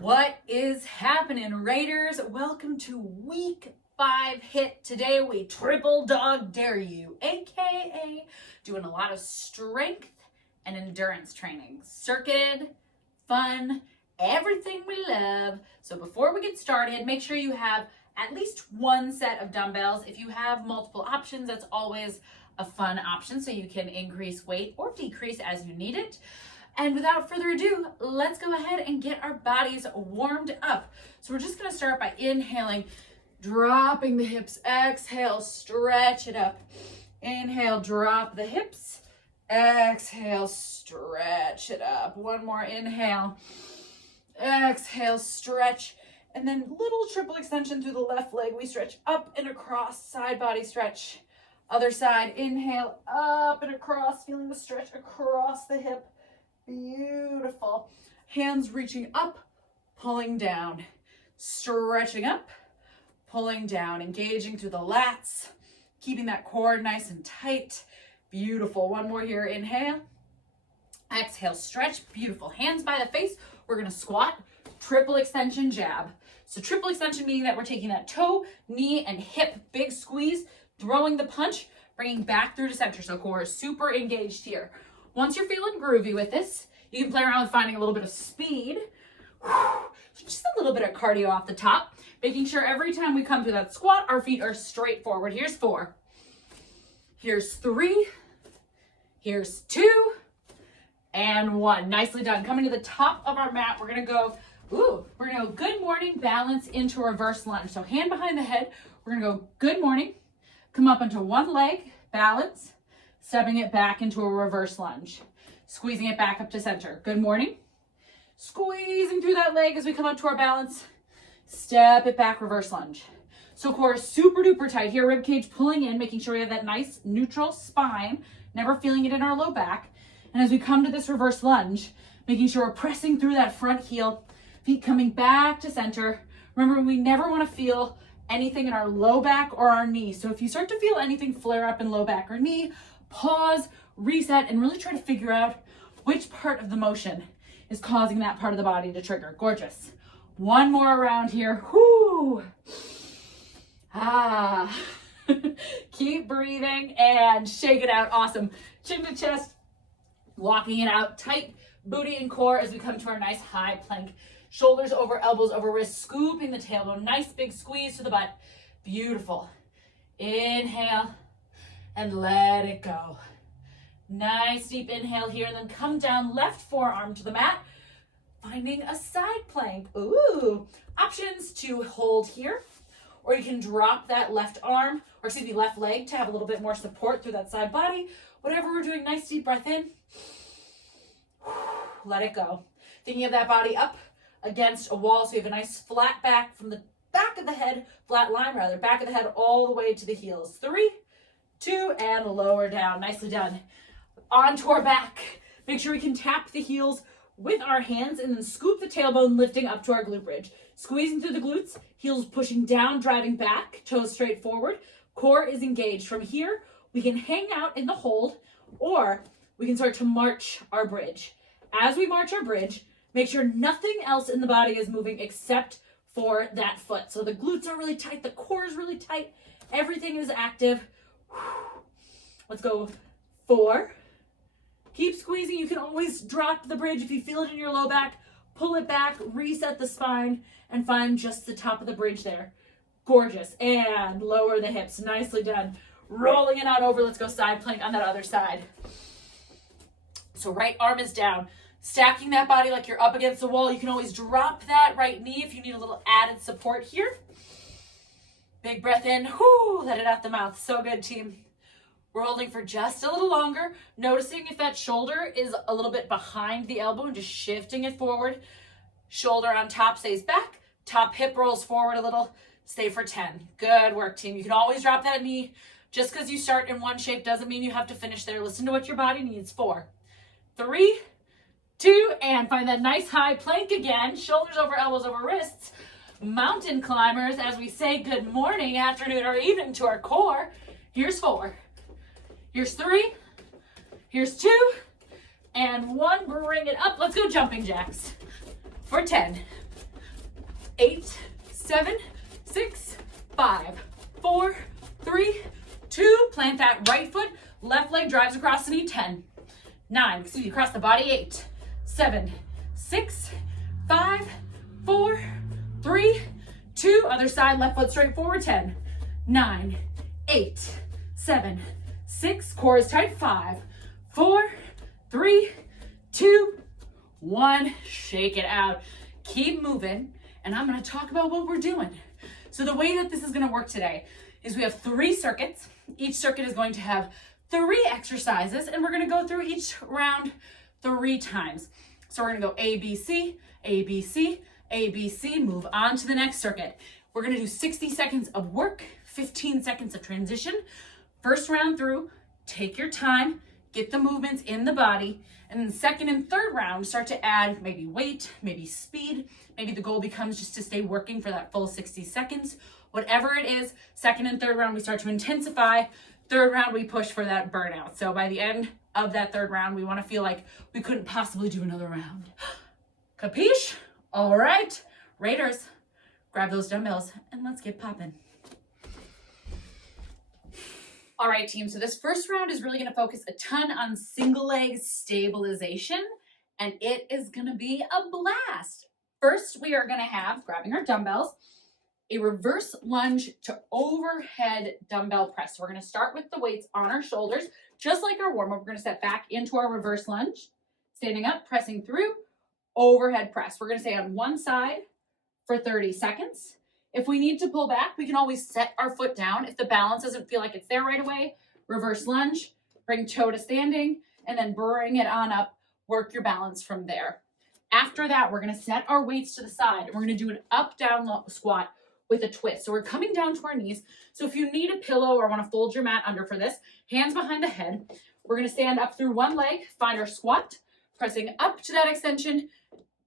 What is happening, Raiders? Welcome to week 5 HIIT. Today we triple dog dare you, aka doing a lot of strength and endurance training. Circuited, fun, everything we love. So before we get started, make sure you have at least one set of dumbbells. If you have multiple options, that's always a fun option so you can increase weight or decrease as you need it. And without further ado, let's go ahead and get our bodies warmed up. So we're just gonna start by inhaling, dropping the hips. Exhale, stretch it up. Inhale, drop the hips. Exhale, stretch it up. One more inhale. Exhale, stretch. And then little triple extension through the left leg. We stretch up and across, side body stretch. Other side, inhale, up and across, feeling the stretch across the hip. Beautiful. Hands reaching up, pulling down, stretching up, pulling down, engaging through the lats, keeping that core nice and tight. Beautiful. One more here. Inhale. Exhale, stretch. Beautiful. Hands by the face. We're going to squat, triple extension jab. So triple extension meaning that we're taking that toe, knee, and hip, big squeeze, throwing the punch, bringing back through to center. So core is super engaged here. Once you're feeling groovy with this, you can play around with finding a little bit of speed. Just a little bit of cardio off the top, making sure every time we come to that squat, our feet are straight forward. Here's 4. Here's 3. Here's 2. And 1. Nicely done. Coming to the top of our mat, we're gonna go good morning, balance into reverse lunge. So hand behind the head, we're gonna go good morning, come up onto one leg, balance, stepping it back into a reverse lunge, squeezing it back up to center. Good morning. Squeezing through that leg as we come up to our balance, step it back, reverse lunge. So core is super duper tight here, rib cage pulling in, making sure we have that nice neutral spine, never feeling it in our low back. And as we come to this reverse lunge, making sure we're pressing through that front heel, feet coming back to center. Remember, we never want to feel anything in our low back or our knee. So if you start to feel anything flare up in low back or knee, pause, reset, and really try to figure out which part of the motion is causing that part of the body to trigger. Gorgeous. One more around here. Whoo! Keep breathing and shake it out. Awesome. Chin to chest, walking it out. Tight booty and core as we come to our nice high plank. Shoulders over elbows over wrists, scooping the tailbone. Nice big squeeze to the butt. Beautiful. Inhale. And let it go. Nice deep inhale here, and then come down, left forearm to the mat, finding a side plank. Ooh, options to hold here, or you can drop that left leg to have a little bit more support through that side body. Whatever we're doing, nice deep breath in. Let it go. Thinking of that body up against a wall, so you have a nice flat back from the back of the head, flat line rather, back of the head all the way to the heels. 3, 2, and lower down. Nicely done. Onto our back. Make sure we can tap the heels with our hands and then scoop the tailbone, lifting up to our glute bridge. Squeezing through the glutes, heels pushing down, driving back, toes straight forward. Core is engaged. From here, we can hang out in the hold, or we can start to march our bridge. As we march our bridge, make sure nothing else in the body is moving except for that foot. So the glutes are really tight, the core is really tight, everything is active. Let's go. 4. Keep squeezing. You can always drop the bridge if you feel it in your low back. Pull it back, reset the spine, and find just the top of the bridge there. Gorgeous. And lower the hips. Nicely done. Rolling it on over. Let's go side plank on that other side. So right arm is down. Stacking that body like you're up against the wall. You can always drop that right knee if you need a little added support here. Big breath in. Whoo, let it out the mouth. So good, team. We're holding for just a little longer, noticing if that shoulder is a little bit behind the elbow and just shifting it forward. Shoulder on top stays back, top hip rolls forward a little. Stay for 10. Good work, team. You can always drop that knee. Just because you start in one shape doesn't mean you have to finish there. Listen to what your body needs. 4, 3, 2, and find that nice high plank again. Shoulders over elbows over wrists. Mountain climbers, as we say good morning, afternoon, or evening to our core. Here's 4. Here's 3. Here's 2. And 1. Bring it up. Let's go jumping jacks for 10. 8, 7, 6, 5, 4, 3, 2. Plant that right foot. Left leg drives across the knee. 10, 9, across the body. 8, 7, 6, 5, 4, 3, 2. Other side, left foot straight forward. 10, 9, 8, 7, 6. Core is tight. 5, 4, 3, 2, 1. Shake it out. Keep moving. And I'm going to talk about what we're doing. So the way that this is going to work today is we have 3 circuits. Each circuit is going to have 3 exercises, and we're going to go through each round 3 times. So we're going to go A, B, C, A, B, C, A, B, C, move on to the next circuit. We're going to do 60 seconds of work, 15 seconds of transition. First round through, take your time, get the movements in the body, and then second and third round, start to add maybe weight, maybe speed. Maybe the goal becomes just to stay working for that full 60 seconds. Whatever it is, second and third round, we start to intensify. Third round, we push for that burnout. So by the end of that third round, we want to feel like we couldn't possibly do another round. Capiche? All right, Raiders, grab those dumbbells and let's get popping. All right, team, so this first round is really going to focus a ton on single leg stabilization, and it is going to be a blast. First, we are going to have, grabbing our dumbbells, a reverse lunge to overhead dumbbell press. So we're going to start with the weights on our shoulders, just like our warm-up. We're going to step back into our reverse lunge, standing up, pressing through, overhead press. We're going to stay on one side for 30 seconds. If we need to pull back, we can always set our foot down. If the balance doesn't feel like it's there right away, reverse lunge, bring toe to standing, and then bring it on up. Work your balance from there. After that, we're going to set our weights to the side, and we're going to do an up-down squat with a twist. So we're coming down to our knees. So if you need a pillow or want to fold your mat under for this, hands behind the head. We're going to stand up through one leg, find our squat, pressing up to that extension,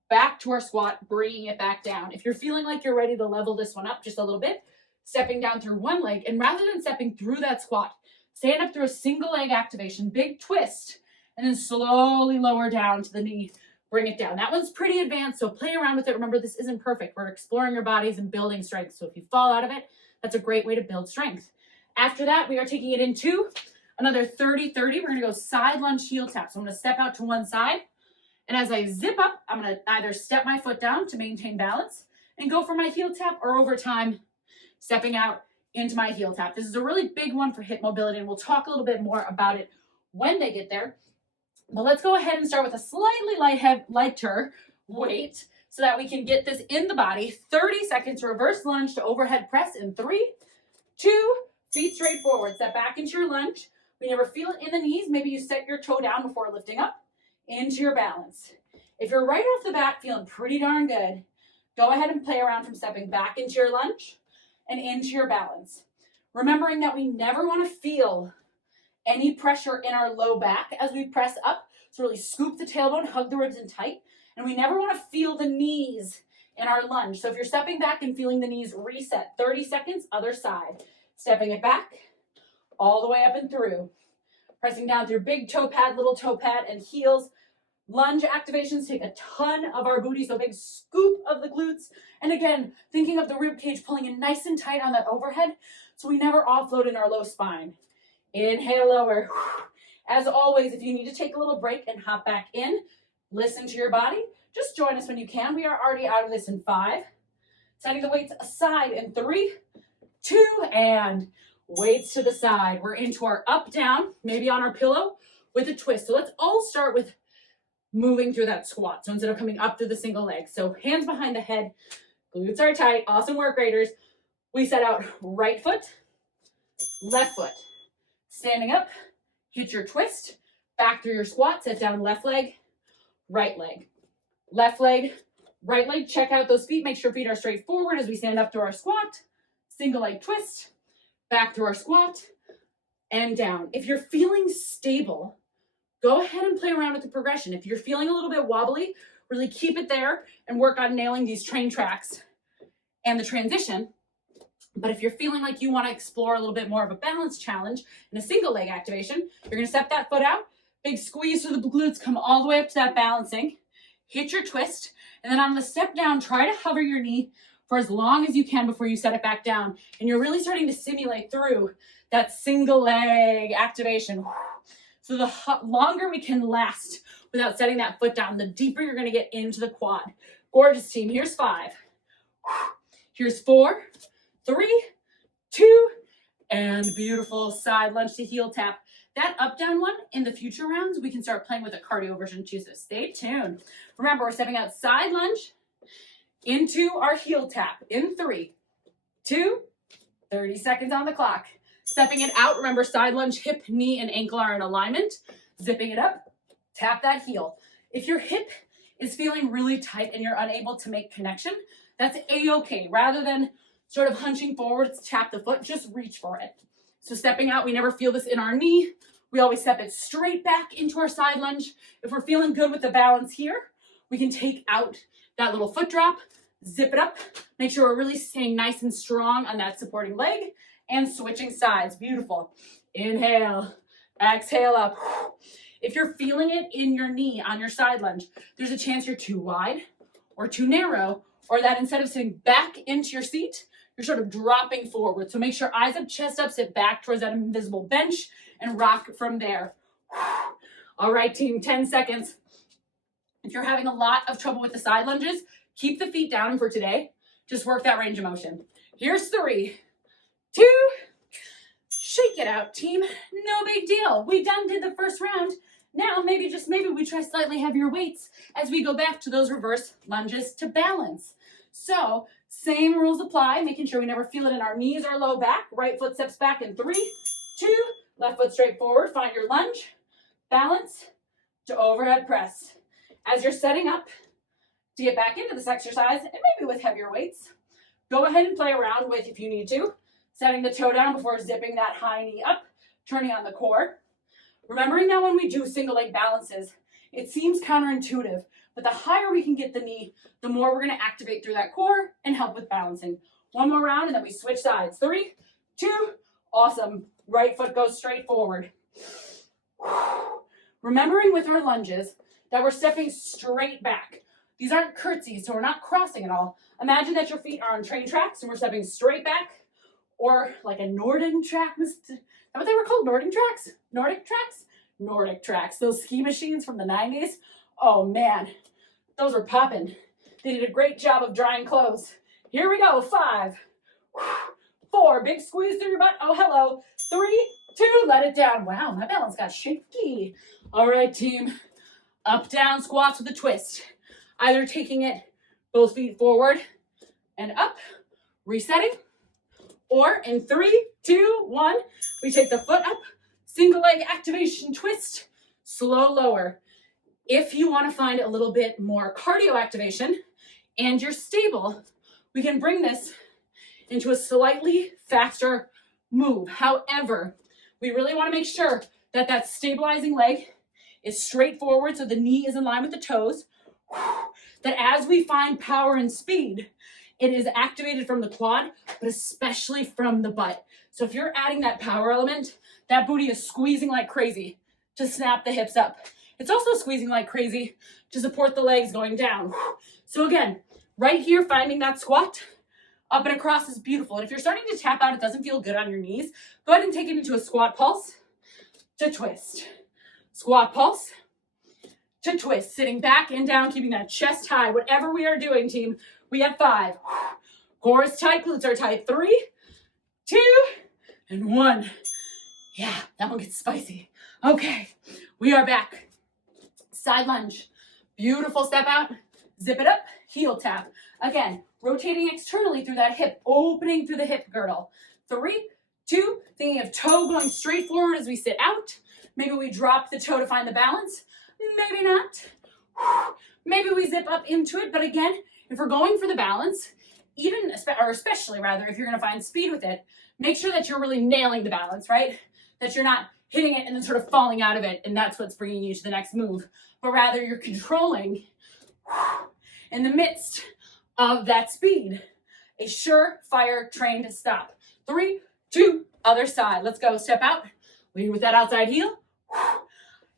back to our squat, bringing it back down. If you're feeling like you're ready to level this one up just a little bit, stepping down through one leg, and rather than stepping through that squat, stand up through a single leg activation, big twist, and then slowly lower down to the knee, bring it down. That one's pretty advanced, so play around with it. Remember, this isn't perfect. We're exploring your bodies and building strength, so if you fall out of it, that's a great way to build strength. After that, we are taking it into another 30-30. We're going to go side lunge heel tap. So I'm going to step out to one side, and as I zip up, I'm going to either step my foot down to maintain balance and go for my heel tap, or over time, stepping out into my heel tap. This is a really big one for hip mobility, and we'll talk a little bit more about it when they get there. But let's go ahead and start with a slightly lighter weight so that we can get this in the body. 30 seconds, reverse lunge to overhead press in 3, 2, feet straight forward. Step back into your lunge. When you ever feel it in the knees, maybe you set your toe down before lifting up into your balance. If you're right off the bat feeling pretty darn good, go ahead and play around from stepping back into your lunge and into your balance. Remembering that we never want to feel any pressure in our low back as we press up. So really scoop the tailbone, hug the ribs in tight. And we never want to feel the knees in our lunge. So if you're stepping back and feeling the knees reset, 30 seconds, other side. Stepping it back, all the way up and through. Pressing down through big toe pad, little toe pad, and heels. Lunge activations take a ton of our booty, so big scoop of the glutes. And again, thinking of the rib cage pulling in nice and tight on that overhead, so we never offload in our low spine. Inhale, lower. As always, if you need to take a little break and hop back in, listen to your body. Just join us when you can. We are already out of this in 5. Setting the weights aside in 3, 2, and weights to the side. We're into our up, down, maybe on our pillow with a twist. So let's all start with moving through that squat. So instead of coming up through the single leg. So hands behind the head, glutes are tight. Awesome work, Raiders. We set out right foot, left foot. Standing up, hit your twist, back through your squat, set down left leg, right leg, left leg, right leg. Check out those feet. Make sure feet are straight forward as we stand up to our squat. Single leg twist, back through our squat, and down. If you're feeling stable, go ahead and play around with the progression. If you're feeling a little bit wobbly, really keep it there and work on nailing these train tracks and the transition. But if you're feeling like you want to explore a little bit more of a balance challenge in a single leg activation, you're going to step that foot out, big squeeze through the glutes, come all the way up to that balancing, hit your twist, and then on the step down, try to hover your knee for as long as you can before you set it back down. And you're really starting to simulate through that single leg activation. So the longer we can last without setting that foot down, the deeper you're going to get into the quad. Gorgeous, team. Here's 5. Here's 4, 3, 2, and beautiful side lunge to heel tap. That up down one in the future rounds, we can start playing with a cardio version too, so stay tuned. Remember, we're stepping out side lunge into our heel tap in 3, 2, 30 seconds on the clock. Stepping it out, remember side lunge, hip, knee, and ankle are in alignment. Zipping it up, tap that heel. If your hip is feeling really tight and you're unable to make connection, that's a-okay. Rather than sort of hunching forward to tap the foot, just reach for it. So stepping out, we never feel this in our knee. We always step it straight back into our side lunge. If we're feeling good with the balance here, we can take out that little foot drop, zip it up, make sure we're really staying nice and strong on that supporting leg, and switching sides. Beautiful. Inhale, exhale up. If you're feeling it in your knee on your side lunge, there's a chance you're too wide or too narrow, or that instead of sitting back into your seat, you're sort of dropping forward. So make sure eyes up, chest up, sit back towards that invisible bench and rock from there. All right, team, 10 seconds. If you're having a lot of trouble with the side lunges, keep the feet down for today. Just work that range of motion. Here's 3, 2, shake it out, team. No big deal. We did the first round. Now, maybe, just maybe, we try slightly heavier weights as we go back to those reverse lunges to balance. So, same rules apply, making sure we never feel it in our knees or low back. Right foot steps back in 3, 2, left foot straight forward. Find your lunge, balance to overhead press. As you're setting up to get back into this exercise, and maybe with heavier weights, go ahead and play around with, if you need to, setting the toe down before zipping that high knee up, turning on the core. Remembering that when we do single leg balances, it seems counterintuitive, but the higher we can get the knee, the more we're going to activate through that core and help with balancing. One more round and then we switch sides. 3, 2, awesome. Right foot goes straight forward. Remembering with our lunges that we're stepping straight back. These aren't curtsies, so we're not crossing at all. Imagine that your feet are on train tracks and we're stepping straight back, or like a Nordic track. Is that what they were called? Nordic tracks? Nordic tracks? Nordic tracks. Those ski machines from the 90s. Oh man, those were popping. They did a great job of drying clothes. Here we go. 5, 4, big squeeze through your butt. Oh, hello. 3, 2, let it down. Wow, my balance got shaky. All right, team. Up, down squats with a twist. Either taking it both feet forward and up, resetting, or in 3, 2, 1, we take the foot up, single leg activation twist, slow lower. If you want to find a little bit more cardio activation and you're stable, we can bring this into a slightly faster move. However, we really want to make sure that that stabilizing leg is straight forward so the knee is in line with the toes, that as we find power and speed, it is activated from the quad, but especially from the butt. So if you're adding that power element, that booty is squeezing like crazy to snap the hips up. It's also squeezing like crazy to support the legs going down. So again, right here, finding that squat, up and across is beautiful. And if you're starting to tap out, it doesn't feel good on your knees, go ahead and take it into a squat pulse to twist. Squat pulse to twist, sitting back and down, keeping that chest high. Whatever we are doing, team, we have 5. Core is tight, glutes are tight. 3, 2, and 1. Yeah, that one gets spicy. Okay, we are back. Side lunge. Beautiful step out. Zip it up, heel tap. Again, rotating externally through that hip, opening through the hip girdle. 3, 2, thinking of toe going straight forward as we sit out. Maybe we drop the toe to find the balance. Maybe not. Maybe we zip up into it. But again, if we're going for the balance, especially if you're going to find speed with it, make sure that you're really nailing the balance, right? That you're not hitting it and then sort of falling out of it, and that's what's bringing you to the next move. But rather, you're controlling in the midst of that speed. A surefire trained stop. 3, 2, other side. Let's go. Step out. Lead with that outside heel.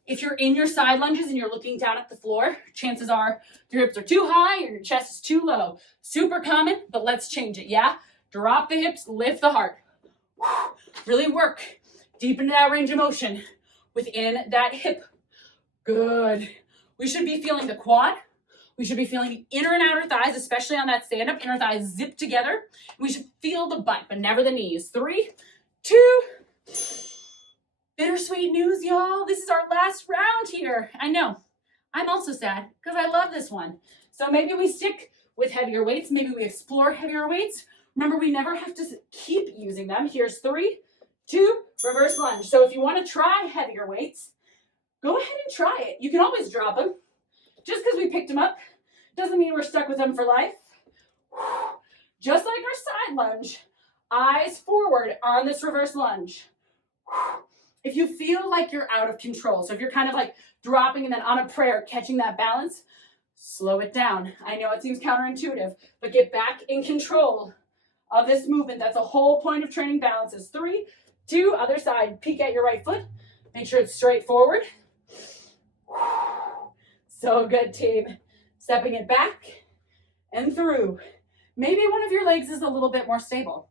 If you're in your side lunges and you're looking down at the floor, chances are your hips are too high or your chest is too low. Super common, but let's change it, yeah? Drop the hips, lift the heart. Really work deep into that range of motion within that hip. Good. We should be feeling the quad. We should be feeling the inner and outer thighs, especially on that stand-up. Inner thighs zip together. We should feel the butt, but never the knees. 3, 2. Bittersweet news, y'all. This is our last round here. I know. I'm also sad because I love this one. So maybe we stick with heavier weights. Maybe we explore heavier weights. Remember, we never have to keep using them. Here's 3, 2, reverse lunge. So if you want to try heavier weights, go ahead and try it. You can always drop them. Just because we picked them up doesn't mean we're stuck with them for life. Just like our side lunge, eyes forward on this reverse lunge. If you feel like you're out of control, so if you're kind of like dropping and then on a prayer, catching that balance, slow it down. I know it seems counterintuitive, but get back in control of this movement. That's the whole point of training balance is 3, 2, other side. Peek at your right foot. Make sure it's straight forward. So good, team. Stepping it back and through. Maybe one of your legs is a little bit more stable.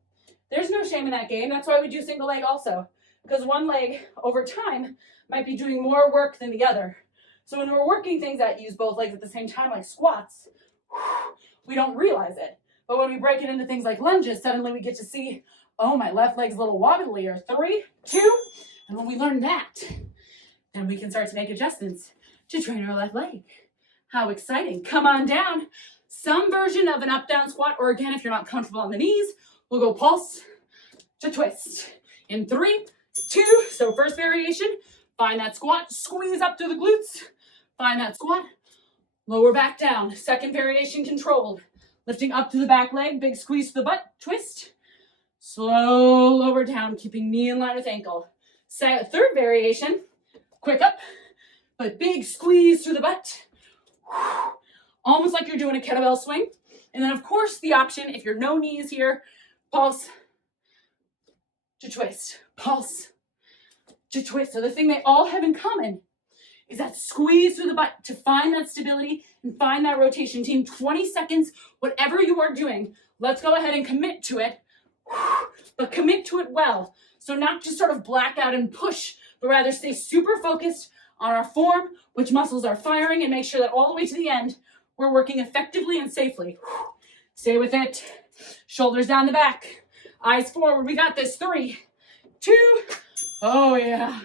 There's no shame in that game. That's why we do single leg also. Because one leg over time might be doing more work than the other. So when we're working things that use both legs at the same time, like squats, we don't realize it. But when we break it into things like lunges, suddenly we get to see, oh, my left leg's a little wobblier. 3, 2, and when we learn that, then we can start to make adjustments to train our left leg. How exciting. Come on down. Some version of an up-down squat, or again, if you're not comfortable on the knees, we'll go pulse to twist. In 3, 2, so first variation, find that squat, squeeze up through the glutes, find that squat, lower back down. Second variation, controlled, lifting up to the back leg, big squeeze to the butt, twist, slow lower down, keeping knee in line with ankle. Third variation, quick up, but big squeeze through the butt, almost like you're doing a kettlebell swing. And then of course the option, if you're no knees here, pulse to twist, pulse to twist. So the thing they all have in common is that squeeze through the butt to find that stability and find that rotation. Team, 20 seconds, whatever you are doing, let's go ahead and commit to it, but commit to it well. So not just sort of black out and push, but rather stay super focused on our form, which muscles are firing, and make sure that all the way to the end, we're working effectively and safely. Stay with it. Shoulders down the back. Eyes forward. We got this. 3, 2. Oh, yeah.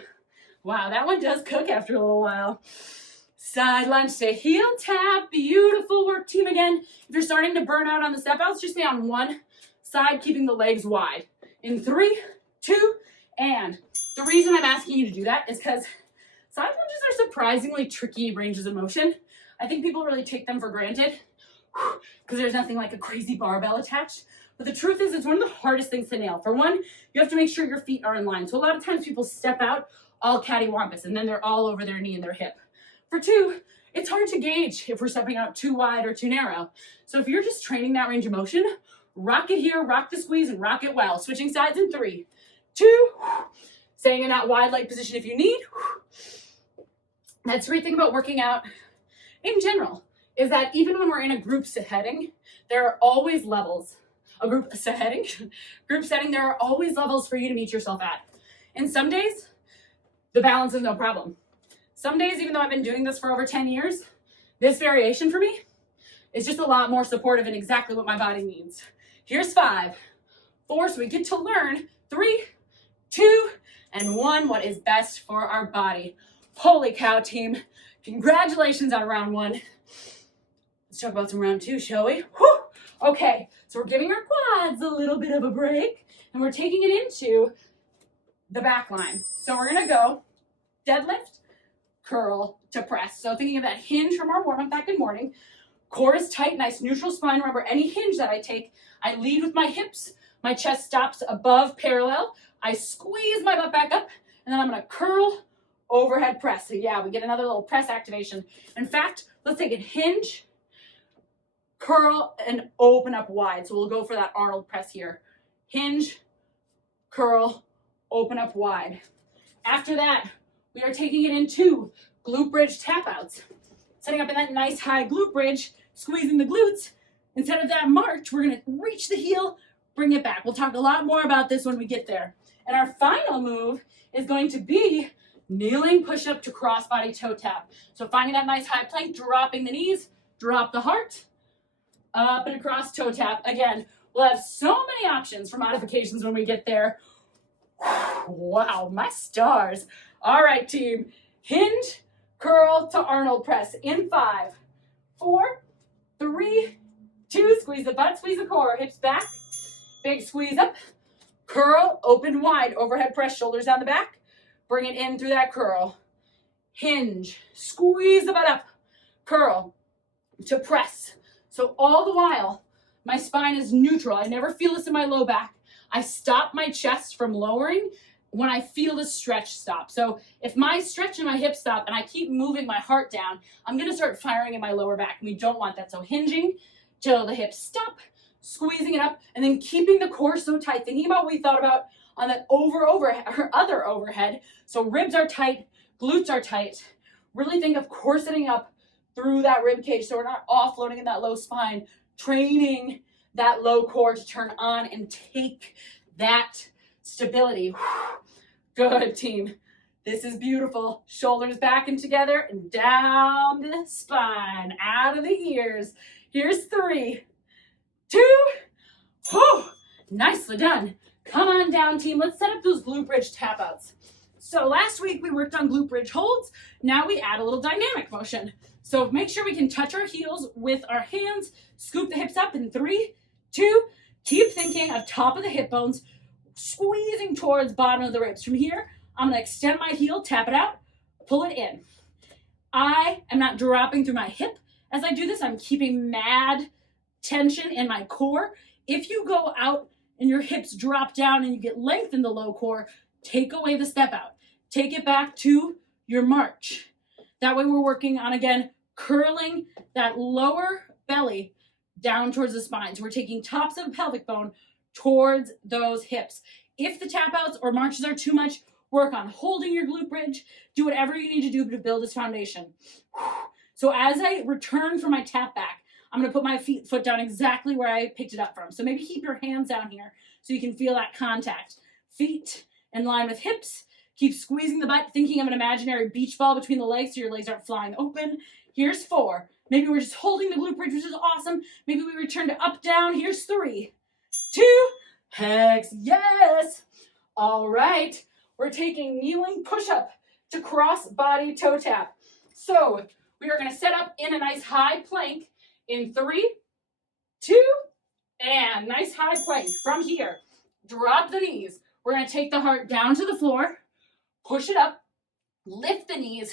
Wow, that one does cook after a little while. Side lunge to heel tap. Beautiful work, team. Again, if you're starting to burn out on the step outs, just stay on one side, keeping the legs wide. In 3, 2, and the reason I'm asking you to do that is because side lunges are surprisingly tricky ranges of motion. I think people really take them for granted because there's nothing like a crazy barbell attached. But the truth is, it's one of the hardest things to nail. For one, you have to make sure your feet are in line. So a lot of times people step out all cattywampus and then they're all over their knee and their hip. For 2, it's hard to gauge if we're stepping out too wide or too narrow. So if you're just training that range of motion, rock it here, rock the squeeze, and rock it well. Switching sides in 3, 2, staying in that wide leg position if you need. That's the great thing about working out in general, is that even when we're in a group setting, there are always levels. Group setting, there are always levels for you to meet yourself at. And some days, the balance is no problem. Some days, even though I've been doing this for over 10 years, this variation for me is just a lot more supportive and exactly what my body needs. Here's 5, 4, so we get to learn 3, 2, and 1, what is best for our body. Holy cow, team. Congratulations on round 1. Let's talk about some round 2, shall we? Whew. Okay, so we're giving our quads a little bit of a break, and we're taking it into the back line. So we're gonna go deadlift, curl to press. So thinking of that hinge from our warm-up back in morning, core is tight, nice neutral spine. Remember, any hinge that I take, I lead with my hips, my chest stops above parallel, I squeeze my butt back up, and then I'm gonna curl, overhead press. So yeah, we get another little press activation. In fact, let's take it hinge, curl, and open up wide. So we'll go for that Arnold press here. Hinge, curl, open up wide. After that, we are taking it into glute bridge tap outs. Setting up in that nice high glute bridge, squeezing the glutes. Instead of that march, we're gonna reach the heel, bring it back. We'll talk a lot more about this when we get there. And our final move is going to be kneeling push-up to cross-body toe tap. So finding that nice high plank, dropping the knees, drop the heart, up and across toe tap. Again, we'll have so many options for modifications when we get there. Wow, my stars. All right, team. Hinge, curl to Arnold press in 5, 4, 3, 2. Squeeze the butt, squeeze the core, hips back. Big squeeze up. Curl, open wide, overhead press, shoulders down the back. Bring it in through that curl. Hinge, squeeze the butt up. Curl to press. So all the while, my spine is neutral. I never feel this in my low back. I stop my chest from lowering when I feel the stretch stop. So if my stretch and my hips stop and I keep moving my heart down, I'm gonna start firing in my lower back. And we don't want that. So hinging till the hips stop, squeezing it up, and then keeping the core so tight. Thinking about what we thought about on that other overhead. So ribs are tight, glutes are tight. Really think of corseting up through that rib cage so we're not offloading in that low spine, training that low core to turn on and take that stability. Good, team. This is beautiful. Shoulders back and together and down the spine, out of the ears. Here's 3, 2. Oh, nicely done. Come on down, team. Let's set up those glute bridge tap outs. So last week we worked on glute bridge holds. Now we add a little dynamic motion. So make sure we can touch our heels with our hands, scoop the hips up in 3, 2. Keep thinking of top of the hip bones, squeezing towards bottom of the ribs. From here, I'm gonna extend my heel, tap it out, pull it in. I am not dropping through my hip. As I do this, I'm keeping mad tension in my core. If you go out and your hips drop down and you get length in the low core, take away the step out. Take it back to your march. That way we're working on, again, curling that lower belly down towards the spine. So we're taking tops of the pelvic bone towards those hips. If the tap outs or marches are too much, work on holding your glute bridge. Do whatever you need to do to build this foundation. So as I return from my tap back, I'm gonna put my foot down exactly where I picked it up from. So maybe keep your hands down here so you can feel that contact. Feet in line with hips. Keep squeezing the butt, thinking of an imaginary beach ball between the legs so your legs aren't flying open. Here's 4. Maybe we're just holding the glute bridge, which is awesome. Maybe we return to up, down. Here's 3, 2. Hex, yes. All right, we're taking kneeling push-up to cross body toe tap. So we are gonna set up in a nice high plank in 3, 2, and nice high plank. From here, drop the knees. We're gonna take the heart down to the floor, push it up, lift the knees,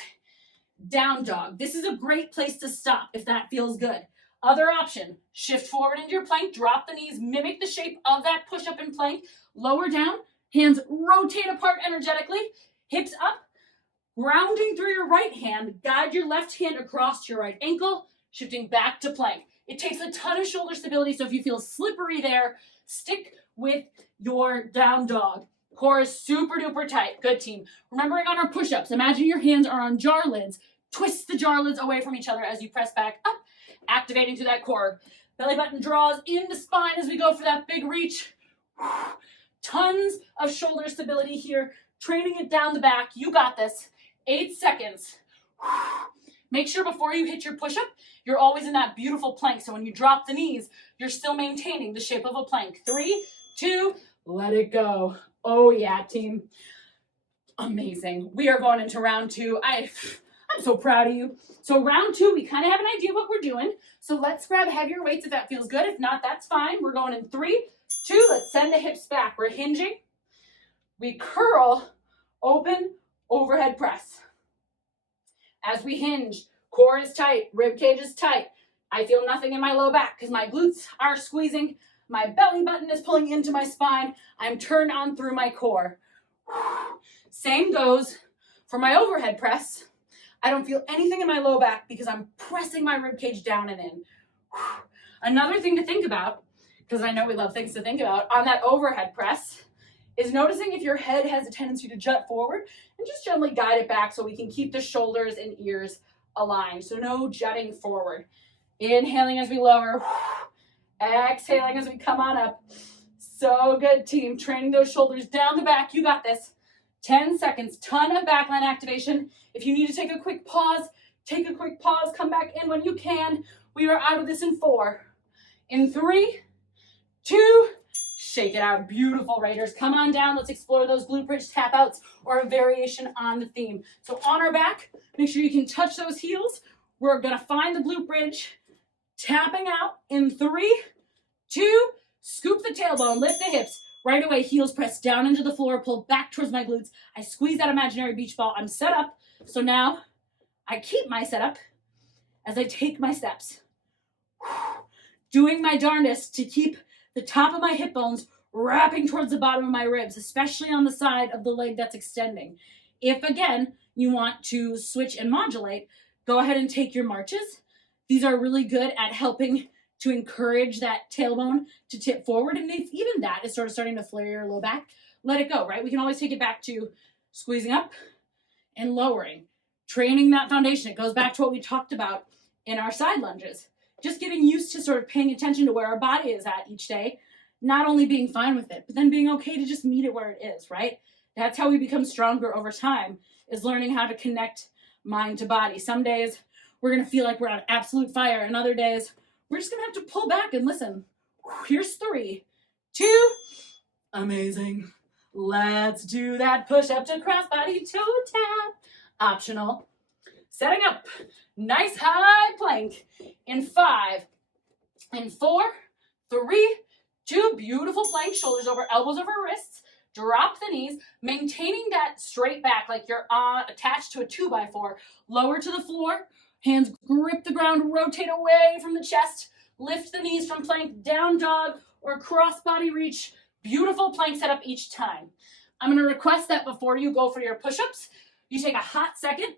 down dog. This is a great place to stop if that feels good. Other option, shift forward into your plank, drop the knees, mimic the shape of that push-up and plank, lower down, hands rotate apart energetically, hips up, grounding through your right hand, guide your left hand across your right ankle, shifting back to plank. It takes a ton of shoulder stability, so if you feel slippery there, stick with your down dog. Core is super duper tight. Good, team. Remembering on our push-ups, imagine your hands are on jar lids. Twist the jar lids away from each other as you press back up, activating through that core. Belly button draws into spine as we go for that big reach. Tons of shoulder stability here. Training it down the back. You got this. 8 seconds. Make sure before you hit your push-up, you're always in that beautiful plank. So when you drop the knees, you're still maintaining the shape of a plank. 3, 2, let it go. Oh yeah, team. Amazing. We are going into round 2. I'm so proud of you. So round 2, we kind of have an idea what we're doing. So let's grab heavier weights if that feels good. If not, that's fine. We're going in 3, 2. Let's send the hips back. We're hinging. We curl, open, overhead press. As we hinge, core is tight, rib cage is tight. I feel nothing in my low back because my glutes are squeezing. My belly button is pulling into my spine. I'm turned on through my core. Same goes for my overhead press. I don't feel anything in my low back because I'm pressing my rib cage down and in. Another thing to think about, because I know we love things to think about, on that overhead press is noticing if your head has a tendency to jut forward and and just gently guide it back so we can keep the shoulders and ears aligned. So no jutting forward. Inhaling as we lower, exhaling as we come on up. So good, team. Training those shoulders down the back. You got this. 10 seconds, ton of backline activation. If you need to take a quick pause, take a quick pause. Come back in when you can. We are out of this in 4. In 3, 2, shake it out. Beautiful, Raiders. Come on down. Let's explore those glute bridge tap outs or a variation on the theme. So on our back, make sure you can touch those heels. We're going to find the glute bridge. Tapping out in 3, 2, scoop the tailbone, lift the hips. Right away, heels press down into the floor, pull back towards my glutes. I squeeze that imaginary beach ball. I'm set up. So now I keep my setup as I take my steps. Doing my darndest to keep the top of my hip bones wrapping towards the bottom of my ribs, especially on the side of the leg that's extending. If, again, you want to switch and modulate, go ahead and take your marches. These are really good at helping to encourage that tailbone to tip forward. And if even that is sort of starting to flare your low back, let it go, right? We can always take it back to squeezing up and lowering, training that foundation. It goes back to what we talked about in our side lunges. Just getting used to sort of paying attention to where our body is at each day, not only being fine with it, but then being okay to just meet it where it is, right? That's how we become stronger over time, is learning how to connect mind to body. Some days we're going to feel like we're on absolute fire, and other days we're just going to have to pull back and listen. Here's 3, 2, amazing. Let's do that push-up to cross-body toe tap. Optional. Setting up. Nice high plank in 5, in 4, 3, 2. Beautiful plank. Shoulders over, elbows over wrists. Drop the knees, maintaining that straight back like you're attached to a 2x4. Lower to the floor. Hands grip the ground, rotate away from the chest. Lift the knees from plank, down dog, or cross body reach. Beautiful plank setup each time. I'm going to request that before you go for your push-ups, you take a hot second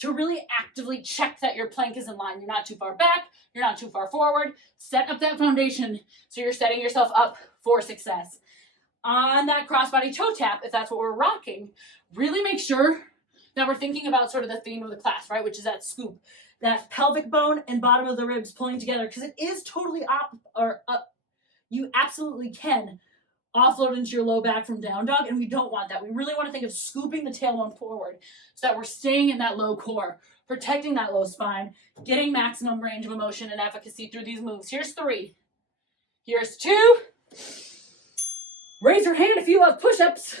to really actively check that your plank is in line. You're not too far back. You're not too far forward. Set up that foundation so you're setting yourself up for success. On that crossbody toe tap, if that's what we're rocking, really make sure that we're thinking about sort of the theme of the class, right? Which is that scoop, that pelvic bone and bottom of the ribs pulling together, because it is totally up. You absolutely can offload into your low back from down dog, and we don't want that. We really want to think of scooping the tailbone forward so that we're staying in that low core, protecting that low spine, getting maximum range of motion and efficacy through these moves. Here's 3. Here's 2. Raise your hand if you love push-ups.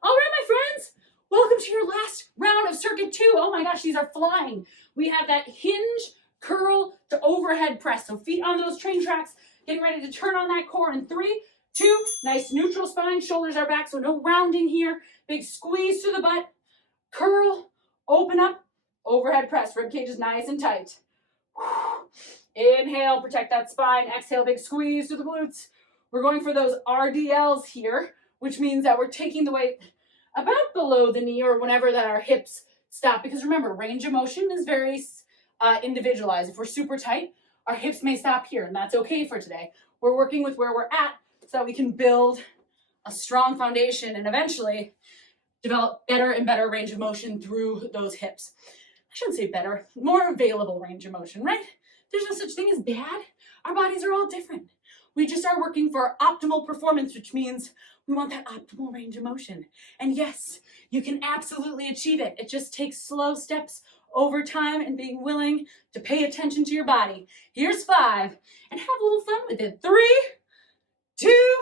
All right, my friends, welcome to your last round of circuit 2. Oh my gosh, these are flying. We have that hinge, curl to overhead press. So feet on those train tracks, getting ready to turn on that core in 3, 2, nice neutral spine, shoulders are back, so no rounding here. Big squeeze through the butt, curl, open up, overhead press. Rib cage is nice and tight. Inhale, protect that spine. Exhale, big squeeze through the glutes. We're going for those RDLs here, which means that we're taking the weight about below the knee or whenever that our hips stop. Because remember, range of motion is very individualized. If we're super tight, our hips may stop here, and that's okay for today. We're working with where we're at so that we can build a strong foundation and eventually develop better and better range of motion through those hips. I shouldn't say better, more available range of motion, right? There's no such thing as bad. Our bodies are all different. We just are working for optimal performance, which means we want that optimal range of motion. And yes, you can absolutely achieve it. It just takes slow steps over time and being willing to pay attention to your body. Here's 5, and have a little fun with it. 3, 2,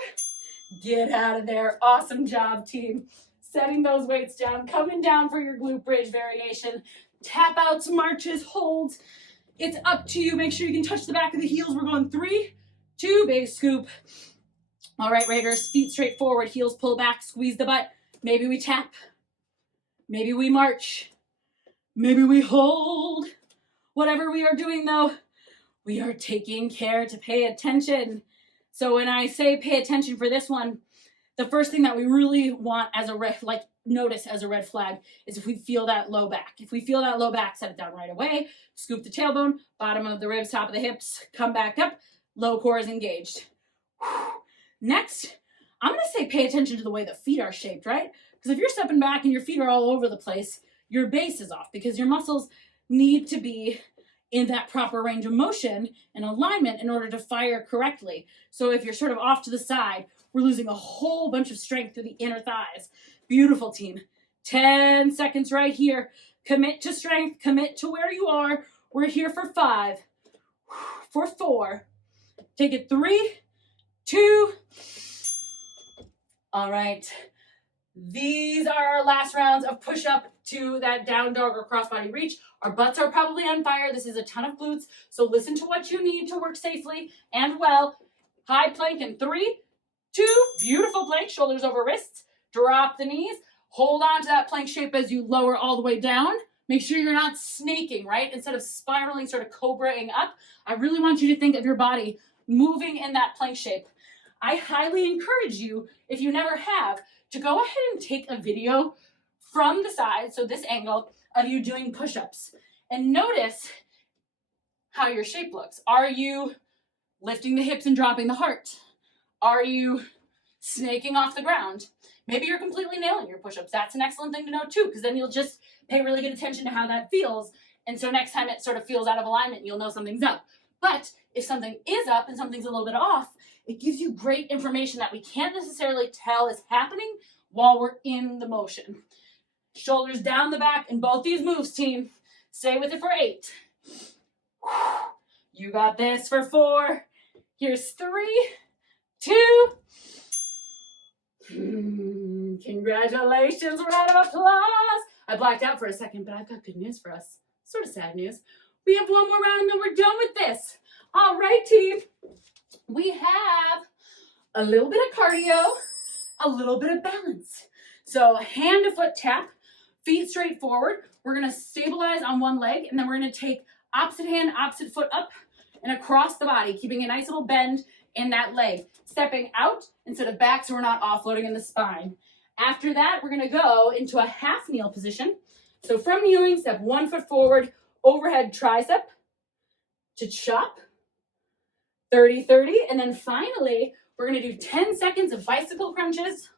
get out of there. Awesome job, team. Setting those weights down, coming down for your glute bridge variation. Tap outs, marches, holds. It's up to you. Make sure you can touch the back of the heels. We're going 3, 2, big scoop. All right, Raiders, feet straight forward, heels pull back, squeeze the butt. Maybe we tap. Maybe we march. Maybe we hold. Whatever we are doing, though, we are taking care to pay attention. So when I say pay attention for this one, the first thing that we really want as a notice as a red flag is if we feel that low back. If we feel that low back, set it down right away. Scoop the tailbone, bottom of the ribs, top of the hips, come back up. Low core is engaged. Next, I'm going to say pay attention to the way the feet are shaped, right? Because if you're stepping back and your feet are all over the place, your base is off because your muscles need to be in that proper range of motion and alignment in order to fire correctly. So if you're sort of off to the side, we're losing a whole bunch of strength through the inner thighs. Beautiful, team. 10 seconds right here. Commit to strength. Commit to where you are. We're here for 5, for 4. Take it 3, 2. All right. These are our last rounds of push-up to that down dog or crossbody reach. Our butts are probably on fire. This is a ton of glutes, so listen to what you need to work safely and well. High plank in 3, 2. Beautiful plank, shoulders over wrists. Drop the knees. Hold on to that plank shape as you lower all the way down. Make sure you're not snaking, right? Instead of spiraling, sort of cobraing up, I really want you to think of your body moving in that plank shape. I highly encourage you, if you never have, to go ahead and take a video from the side, so this angle, of you doing push-ups. And notice how your shape looks. Are you lifting the hips and dropping the heart? Are you snaking off the ground? Maybe you're completely nailing your push-ups. That's an excellent thing to know too, because then you'll just pay really good attention to how that feels. And so next time it sort of feels out of alignment, you'll know something's up. But if something is up and something's a little bit off, it gives you great information that we can't necessarily tell is happening while we're in the motion. Shoulders down the back in both these moves, team. Stay with it for 8. You got this for 4. Here's 3, 2. Congratulations, round of applause. I blacked out for a second, but I've got good news for us. Sort of sad news. We have one more round and then we're done with this. All right, team. We have a little bit of cardio, a little bit of balance. So hand to foot tap, feet straight forward. We're going to stabilize on one leg, and then we're going to take opposite hand, opposite foot up and across the body, keeping a nice little bend in that leg. Stepping out instead of back so we're not offloading in the spine. After that, we're going to go into a half kneel position. So from kneeling, step 1 foot forward, overhead tricep to chop. 30-30, and then finally, we're going to do 10 seconds of bicycle crunches,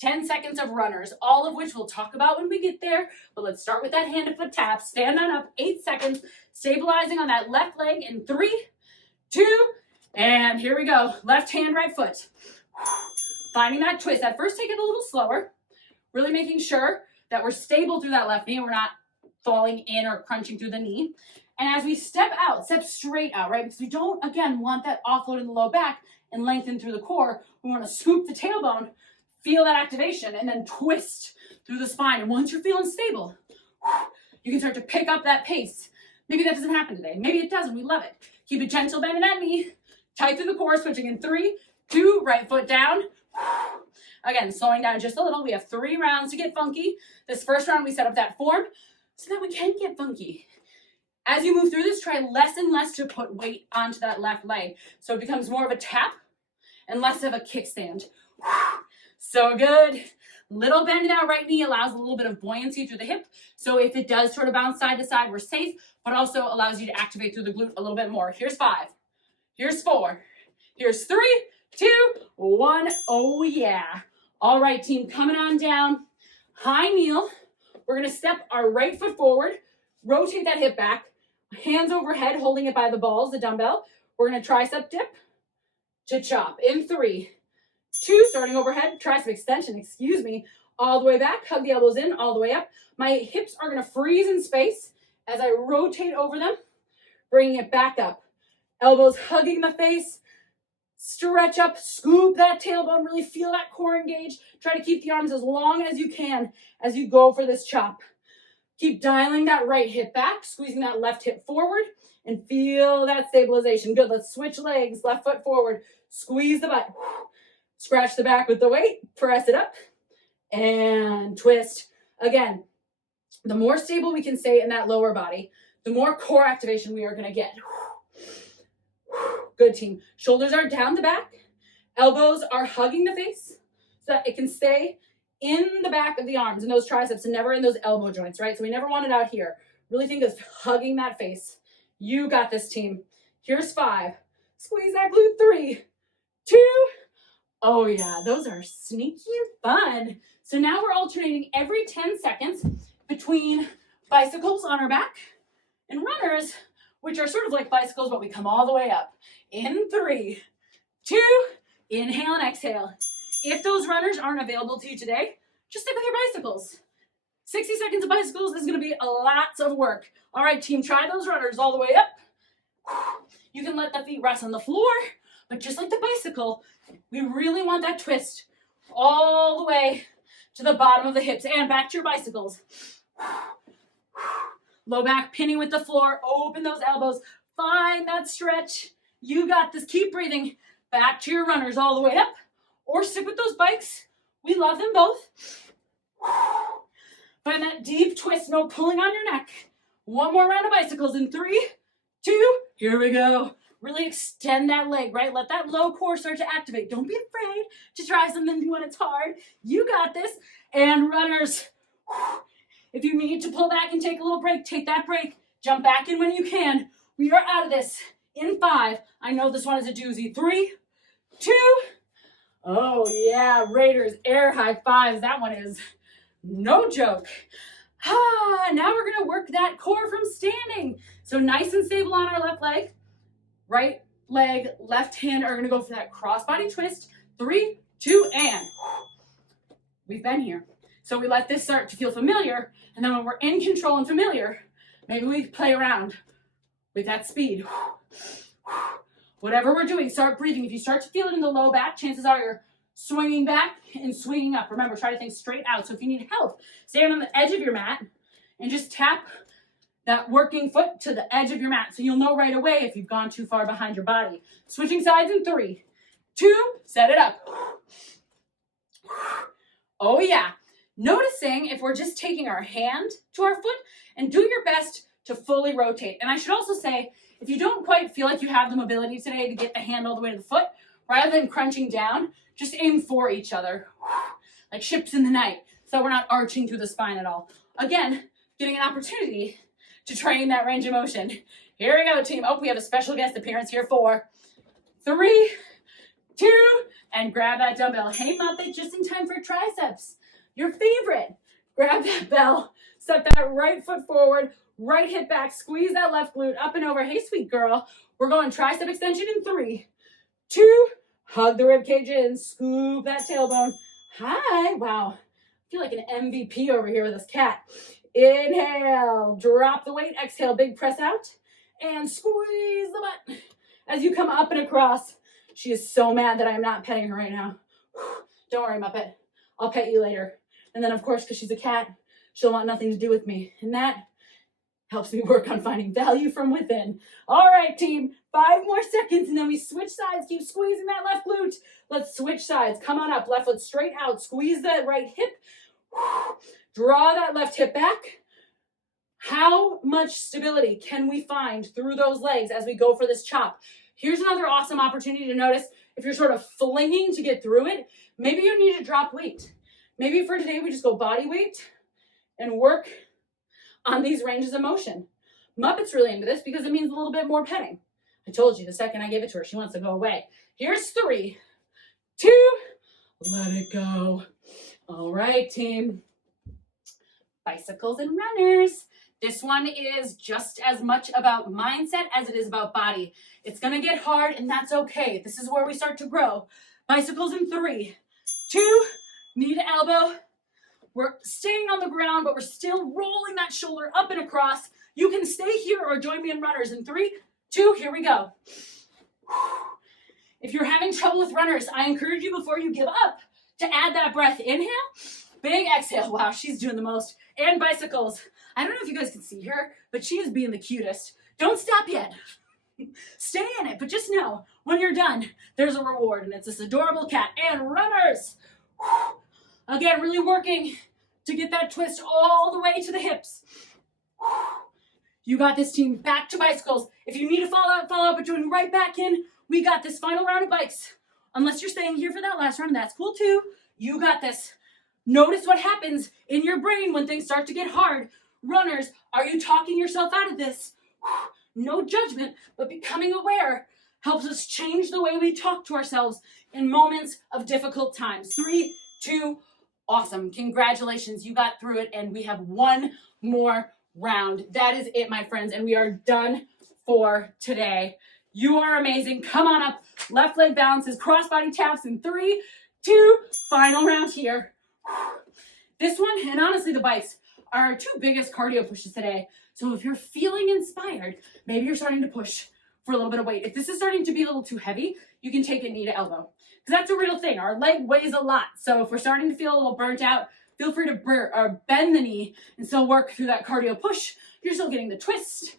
10 seconds of runners, all of which we'll talk about when we get there. But let's start with that hand to foot tap. Stand on up, 8 seconds, stabilizing on that left leg in 3, 2, and here we go. Left hand, right foot. Finding that twist. At first, take it a little slower, really making sure that we're stable through that left knee and we're not falling in or crunching through the knee. And as we step out, step straight out, right? Because we don't, again, want that offload in the low back and lengthen through the core. We want to scoop the tailbone, feel that activation, and then twist through the spine. And once you're feeling stable, you can start to pick up that pace. Maybe that doesn't happen today. Maybe it does, and we love it. Keep a gentle bend in that knee. Tight through the core, switching in 3, 2, right foot down. Again, slowing down just a little. We have 3 rounds to get funky. This first round, we set up that form so that we can get funky. As you move through this, try less and less to put weight onto that left leg. So it becomes more of a tap and less of a kickstand. So good. Little bend in that right knee allows a little bit of buoyancy through the hip. So if it does sort of bounce side to side, we're safe, but also allows you to activate through the glute a little bit more. Here's 5. Here's 4. Here's 3, 2, 1. Oh, yeah. All right, team, coming on down. High kneel. We're going to step our right foot forward, rotate that hip back, hands overhead, holding it by the balls, the dumbbell. We're going to tricep dip to chop in 3, 2, starting overhead, tricep extension, all the way back, hug the elbows in, all the way up. My hips are going to freeze in space as I rotate over them, bringing it back up. Elbows hugging the face, stretch up, scoop that tailbone, really feel that core engage. Try to keep the arms as long as you can as you go for this chop. Keep dialing that right hip back, squeezing that left hip forward, and feel that stabilization. Good, let's switch legs, left foot forward, squeeze the butt. Scratch the back with the weight, press it up, and twist. Again, the more stable we can stay in that lower body, the more core activation we are gonna get. Good, team. Shoulders are down the back. Elbows are hugging the face so that it can stay in the back of the arms and those triceps and never in those elbow joints, right? So we never want it out here. Really think of hugging that face. You got this, team. Here's 5. Squeeze that glute. 3, 2, Oh yeah, those are sneaky fun. So now we're alternating every 10 seconds between bicycles on our back and runners, which are sort of like bicycles, but we come all the way up. In 3, 2, inhale and exhale. If those runners aren't available to you today, just stick with your bicycles. 60 seconds of bicycles is going to be lots of work. All right, team, try those runners all the way up. You can let the feet rest on the floor, but just like the bicycle, we really want that twist all the way to the bottom of the hips and back to your bicycles. Low back pinning with the floor. Open those elbows. Find that stretch. You got this. Keep breathing. Back to your runners all the way up. Or stick with those bikes. We love them both. Find that deep twist. No pulling on your neck. One more round of bicycles in 3, 2. Here we go. Really extend that leg, right? Let that low core start to activate. Don't be afraid to try something when it's hard. You got this. And runners. If you need to pull back and take a little break, take that break. Jump back in when you can. We are out of this in 5. I know this one is a doozy. 3, 2. Oh yeah, Raiders air high fives. That one is no joke. Now we're gonna work that core from standing. So nice and stable on our left leg. Right leg, left hand are gonna go for that crossbody twist. 3, 2, and we've been here. So we let this start to feel familiar, and then when we're in control and familiar, maybe we play around with that speed. Whatever we're doing, start breathing. If you start to feel it in the low back, chances are you're swinging back and swinging up. Remember, try to think straight out. So if you need help, stand on the edge of your mat and just tap that working foot to the edge of your mat. So you'll know right away if you've gone too far behind your body. Switching sides in 3, 2, set it up. Oh yeah. Noticing if we're just taking our hand to our foot, and do your best to fully rotate. And I should also say, if you don't quite feel like you have the mobility today to get the hand all the way to the foot, rather than crunching down, just aim for each other, like ships in the night, so we're not arching through the spine at all. Again, getting an opportunity to train that range of motion. Here we go, team. Oh, we have a special guest appearance here. 4, 3, 2, and grab that dumbbell. Hey, Muppet, just in time for triceps. Your favorite. Grab that bell, set that right foot forward, right hip back, squeeze that left glute up and over. Hey, sweet girl. We're going tricep extension in 3, 2, hug the rib cage in, scoop that tailbone. Hi, wow. I feel like an MVP over here with this cat. Inhale, drop the weight, exhale, big press out, and squeeze the butt. As you come up and across, she is so mad that I'm not petting her right now. Don't worry, Muppet. I'll pet you later. And then, of course, because she's a cat, she'll want nothing to do with me. And that helps me work on finding value from within. All right, team. 5 more seconds, and then we switch sides. Keep squeezing that left glute. Let's switch sides. Come on up. Left foot straight out. Squeeze that right hip. Draw that left hip back. How much stability can we find through those legs as we go for this chop? Here's another awesome opportunity to notice if you're sort of flinging to get through it, maybe you need to drop weight. Maybe for today, we just go body weight and work on these ranges of motion. Muppet's really into this because it means a little bit more petting. I told you the second I gave it to her, she wants to go away. Here's 3, 2, let it go. All right, team. Bicycles and runners. This one is just as much about mindset as it is about body. It's going to get hard, and that's okay. This is where we start to grow. Bicycles in 3, 2, knee to elbow. We're staying on the ground, but we're still rolling that shoulder up and across. You can stay here or join me in runners in 3, 2, here we go. If you're having trouble with runners, I encourage you before you give up to add that breath. Inhale, big exhale. Wow, she's doing the most. And bicycles. I don't know if you guys can see her, but she is being the cutest. Don't stop yet. Stay in it, but just know when you're done, there's a reward, and it's this adorable cat. And runners. Again, really working to get that twist all the way to the hips. You got this, team. Back to bicycles. If you need to fall out, but join right back in. We got this final round of bikes. Unless you're staying here for that last round, that's cool too. You got this. Notice what happens in your brain when things start to get hard. Runners, are you talking yourself out of this? No judgment, but becoming aware helps us change the way we talk to ourselves in moments of difficult times. 3, 2, awesome. Congratulations, you got through it, and we have one more round. That is it, my friends, and we are done for today. You are amazing. Come on up. Left leg balances, crossbody taps in 3, 2, final round here. This one, and honestly, the bikes are our 2 biggest cardio pushes today. So if you're feeling inspired, maybe you're starting to push for a little bit of weight. If this is starting to be a little too heavy, you can take it knee to elbow. Because that's a real thing. Our leg weighs a lot. So if we're starting to feel a little burnt out, feel free to bend the knee and still work through that cardio push. You're still getting the twist.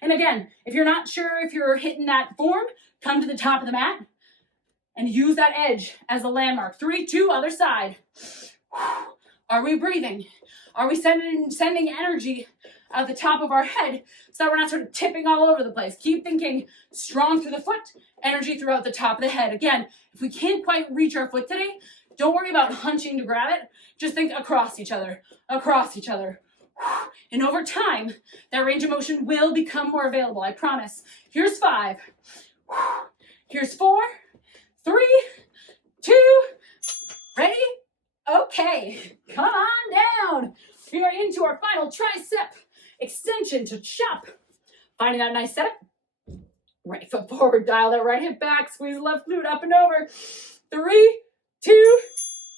And again, if you're not sure if you're hitting that form, come to the top of the mat and use that edge as a landmark. 3, 2, other side. Are we breathing? Are we sending energy at the top of our head so that we're not sort of tipping all over the place? Keep thinking strong through the foot, energy throughout the top of the head. Again, if we can't quite reach our foot today, don't worry about hunching to grab it. Just think across each other, across each other. And over time, that range of motion will become more available, I promise. Here's 5. Here's 4, 3, 2, ready? Okay, come on down. We are into our final tricep extension to chop. Finding that nice setup. Right foot forward, dial that right hip back, squeeze the left glute up and over. 3, 2,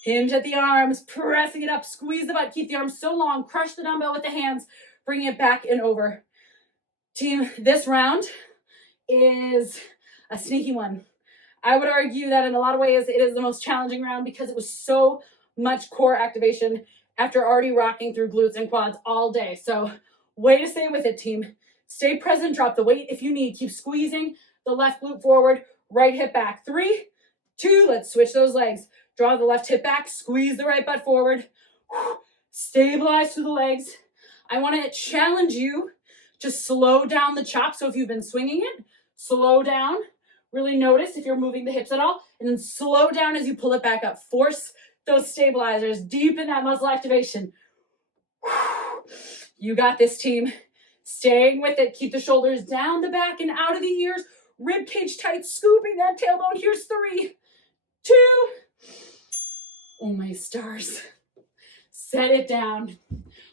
hinge at the arms, pressing it up, squeeze the butt, keep the arms so long, crush the dumbbell with the hands, bring it back and over. Team, this round is a sneaky one. I would argue that in a lot of ways it is the most challenging round because it was so much core activation after already rocking through glutes and quads all day. So way to stay with it, team. Stay present, drop the weight if you need. Keep squeezing the left glute forward, right hip back. 3, 2, let's switch those legs. Draw the left hip back, squeeze the right butt forward. Stabilize through the legs. I want to challenge you to slow down the chop. So if you've been swinging it, slow down. Really notice if you're moving the hips at all, and then slow down as you pull it back up. Force those stabilizers, deepen that muscle activation. You got this, team. Staying with it. Keep the shoulders down the back and out of the ears. Rib cage tight, scooping that tailbone. Here's 3, 2. Oh my stars. Set it down.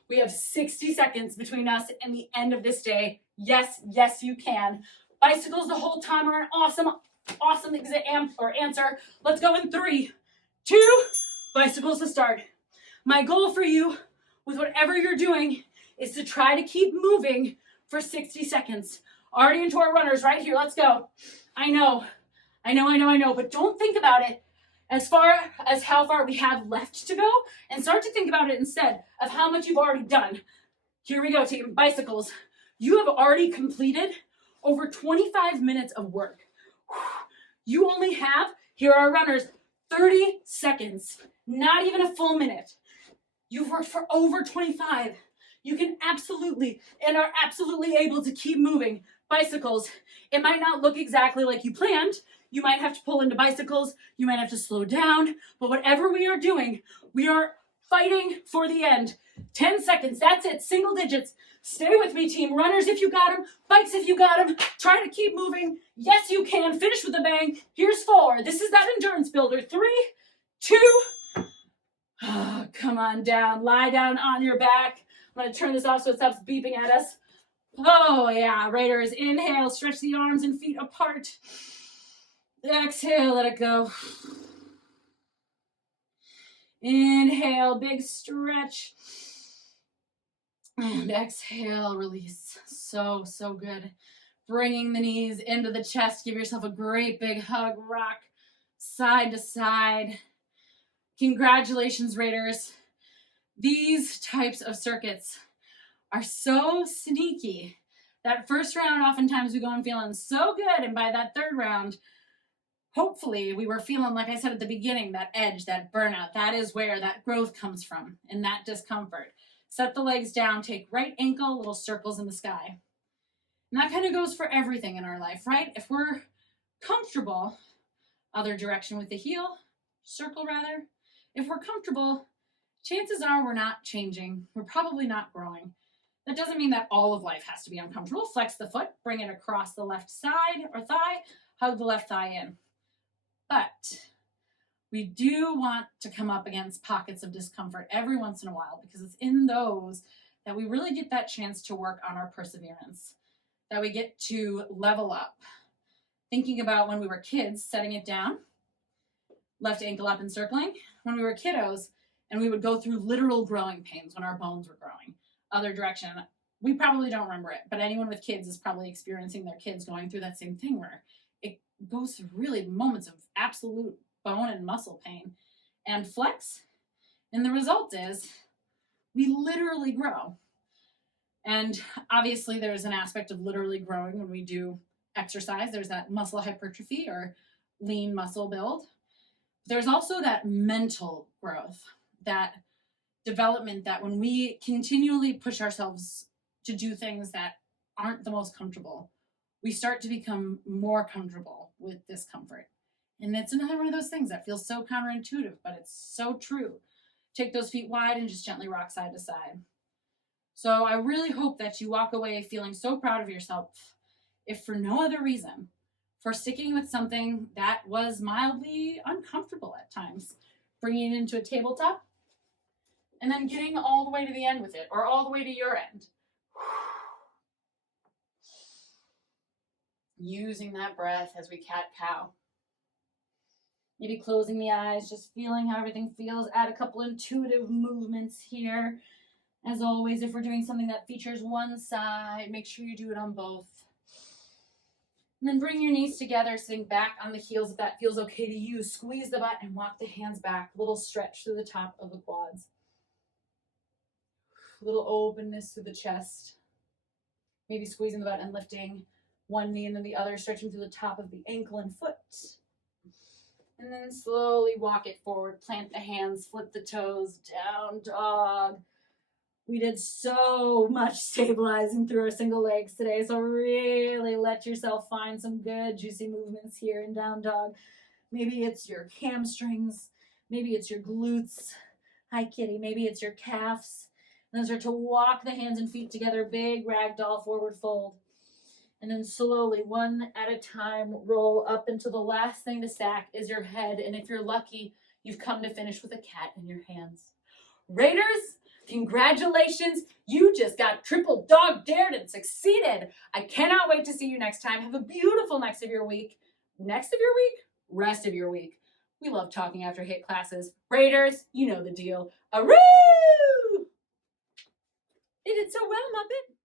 We have 60 seconds between us and the end of this day. Yes, yes, you can. Bicycles the whole time are an awesome answer. Let's go in 3, 2, bicycles to start. My goal for you with whatever you're doing is to try to keep moving for 60 seconds. Already into our runners right here. Let's go. I know, but don't think about it as far as how far we have left to go, and start to think about it instead of how much you've already done. Here we go, team. Bicycles. You have already completed over 25 minutes of work. You only have, here are our runners, 30 seconds, not even a full minute. You've worked for over 25. You can absolutely and are absolutely able to keep moving. Bicycles, it might not look exactly like you planned. You might have to pull into bicycles. You might have to slow down. But whatever we are doing, we are fighting for the end. 10 seconds, that's it, single digits. Stay with me, team. Runners if you got them, bikes if you got them. Try to keep moving. Yes, you can. Finish with a bang. Here's 4. This is that endurance builder. 3, 2. Oh, come on down. Lie down on your back. I'm going to turn this off so it stops beeping at us. Oh, yeah. Raiders, inhale. Stretch the arms and feet apart. Exhale. Let it go. Inhale. Big stretch. And exhale, release. So good. Bringing the knees into the chest. Give yourself a great big hug. Rock side to side. Congratulations, Raiders. These types of circuits are so sneaky. That first round, oftentimes we go in feeling so good. And by that third round, hopefully we were feeling, like I said at the beginning, that edge, that burnout. That is where that growth comes from and that discomfort. Set the legs down, take right ankle, little circles in the sky. And that kind of goes for everything in our life, right? If we're comfortable, other direction with the heel, circle rather. If we're comfortable, chances are we're not changing. We're probably not growing. That doesn't mean that all of life has to be uncomfortable. Flex the foot, bring it across the left side or thigh, hug the left thigh in. But we do want to come up against pockets of discomfort every once in a while, because it's in those that we really get that chance to work on our perseverance, that we get to level up. Thinking about when we were kids, setting it down, left ankle up and circling. When we were kiddos, and we would go through literal growing pains when our bones were growing. Other direction, we probably don't remember it, but anyone with kids is probably experiencing their kids going through that same thing where it goes through really moments of absolute bone and muscle pain. And flex, and the result is we literally grow. And obviously there's an aspect of literally growing when we do exercise. There's that muscle hypertrophy or lean muscle build. There's also that mental growth, that development, that when we continually push ourselves to do things that aren't the most comfortable, we start to become more comfortable with discomfort. And it's another one of those things that feels so counterintuitive, but it's so true. Take those feet wide and just gently rock side to side. So I really hope that you walk away feeling so proud of yourself, if for no other reason, for sticking with something that was mildly uncomfortable at times, bringing it into a tabletop, and then getting all the way to the end with it, or all the way to your end. Using that breath as we cat-cow. Maybe closing the eyes, just feeling how everything feels. Add a couple intuitive movements here. As always, if we're doing something that features one side, make sure you do it on both. And then bring your knees together, sitting back on the heels if that feels okay to you. Squeeze the butt and walk the hands back. A little stretch through the top of the quads. A little openness through the chest. Maybe squeezing the butt and lifting one knee and then the other, stretching through the top of the ankle and foot. And then slowly walk it forward. Plant the hands, flip the toes, down dog. We did so much stabilizing through our single legs today, so really let yourself find some good juicy movements here in down dog. Maybe it's your hamstrings, maybe it's your glutes. Hi kitty, maybe it's your calves. And then start to walk the hands and feet together, big ragdoll forward fold. And then slowly, one at a time, roll up until the last thing to stack is your head. And if you're lucky, you've come to finish with a cat in your hands. Raiders, congratulations. You just got triple dog dared and succeeded. I cannot wait to see you next time. Have a beautiful next of your week. Next of your week? Rest of your week. We love talking after HIIT classes. Raiders, you know the deal. Aroo! They did so well, Muppet.